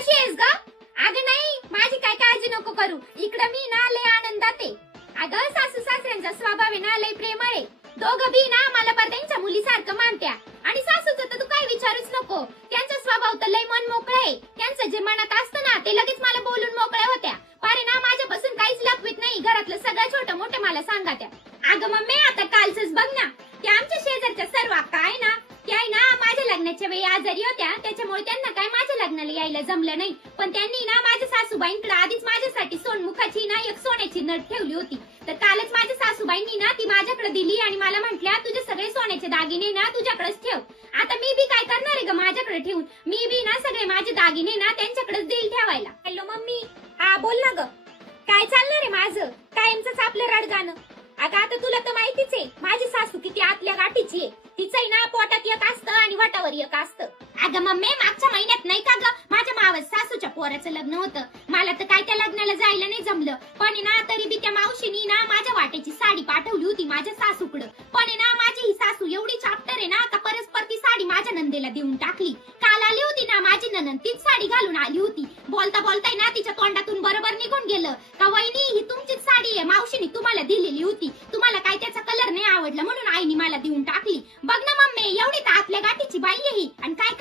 कशी आहेस ग? अगं नाही, माझी काय काळजी नको करू. इकडं मी ना लय आनंदात आहे. अगं सासू सासऱ्यांचा स्वभाव आहे ना लय प्रेमळ आहे. दोघं बी ना मला पर त्यांच्या मुलीसारखं मानत्या. आणि सासूचं तर तू काय विचारूच नको. त्यांचा स्वभाव तर लय मन मोकळा आहे. त्यांचं जे मनात असतं ना ते लगेच मला बोलून मोकळ्या होत्या. पारे ना माझ्यापासून काहीच लपवित नाही. घरातलं सगळं छोटं मोठं मला सांगात्या. अगं मम्मी आता कालचंच बघ ना, त्या आमच्या शेजारच्या सर्व काय ना त्या ना माझ्या लग्नाच्या वेळी आजारी होत्या. त्याच्यामुळे त्यांना काय माझ्या लग्नाला यायला जमलं नाही. पण त्यांनी ना माझ्या सासूबाईंकडे आधीच माझ्यासाठी सोनमुखाची ना एक सोन्याची नथ ठेवली होती. तर कालच माझ्या सासूबाईंनी ना ती माझ्याकडे दिली आणि मला म्हटल्या तुझे सगळे सोन्याचे दागिने ना तुझ्याकडेच ठेव. आता मी बी काय करणार आहे ग माझ्याकडे ठेवून. मी बी ना सगळे माझे दागिने ना त्यांच्याकडेच देईल ठेवायला. Hello mummy. हा बोल ना ग. काय चालणार आहे माझं? कायमच आपलं रडगाणं. अगं आता तुला तर माहितीच आहे माझी सासू किती आतल्या गाठीची आहे. तिचंही ना पोटात एक असतं आणि वाटावर एक असतं. अगं मम्मी मागच्या महिन्यात नाही का ग माझ्या मावस सासूच्या पोराचं लग्न होतं. मला तर काय त्या लग्नाला जायला नाही जमलं. पण ना तरी बी त्या मावशीनी ना माझ्या वाट्याची साडी पाठवली होती माझ्या सासूकडं. पण ना माझी ही सासू एवढी चाप्टर आहे ना का परस्पर ती साडी माझ्या नंदेला देऊन टाकली. काल आली होती ना माझी ननंद तीच साडी घालून आली होती. बोलता बोलताय ना तिच्या तोंडातून बरोबर निघून गेलं का वहिनी ही तुमचीच साडी आहे, मावशीनी तुम्हाला दिलेली होती. तुम्हाला काय त्याचा कलर नाही आवडला म्हणून आईनी मला देऊन टाकली. बघ ना मम्मी एवढी तर आपल्या गाठीची बाई आहे आणि काय